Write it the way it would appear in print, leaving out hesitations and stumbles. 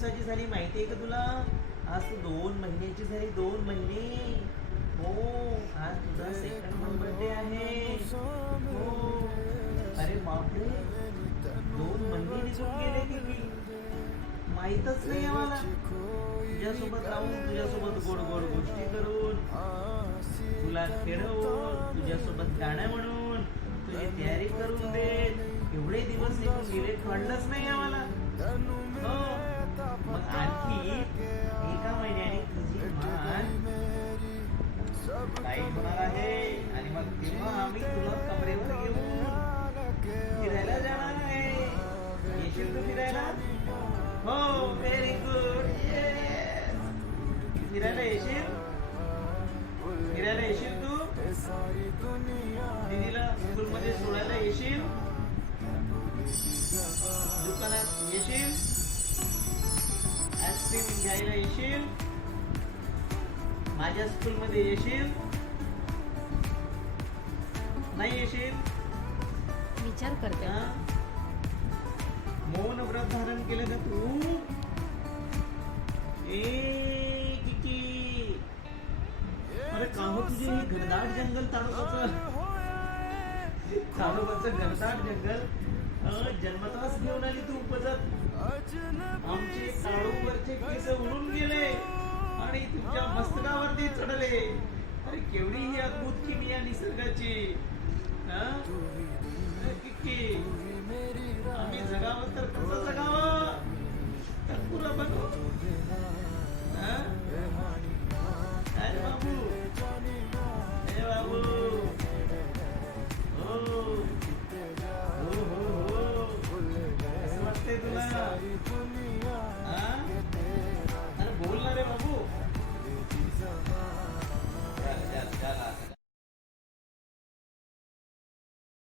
दिवसाची झाली माहितीये का तुला? आज तू 2 महिन्याची झाली, 2 महिने. हो, आज तुझा सेकंड बर्थडे आहे. हो, अरे बापरे, 2 महिने निघून गेले की माहीतच नाही आम्हाला. तुझ्यासोबत राहून, तुझ्यासोबत गोड गोड गोष्टी करून, तुला खेळवून, तुझ्यासोबत गाणं म्हणून, तुझी तयारी करून दे, एवढे दिवस निघून गेले, कळलंच नाही आम्हाला. हो, मग आणखी 1 महिन्याने तुझी मान टाईट होणार आहे आणि मग तेव्हा आम्ही तुला कमरेवर घेऊन फिरायला जाणार आहे. येशील तू फिरायला? हो, व्हेरी गुड. फिरायला येशील? फिरायला येशील तू? दीदीला स्कूलमध्ये सोडायला येशील? दुकानात येशील? आईस्क्रीम घ्यायला येशील? माझ्या स्कूलमध्ये येशील? नाही येशील? विचार करते. मौन व्रत धारण केलं का तू? किकी, अरे का हो तुझे हे घनदाट जंगल ताडोबाचं घनदाट जंगल जन्मताच घेऊन आली तू उपजत. आमचे काळूवरचे केस उडून गेले आणि तुमच्या मस्तकावरती चढले. अरे केवढी ही अद्भुत किमया निसर्गाची. किकी, आम्ही जगावं तर कसं जगावं? पुरा बघू. अरे बाबू, हे बाबू, हो हो हो हो, कसं वाटतंय तुला?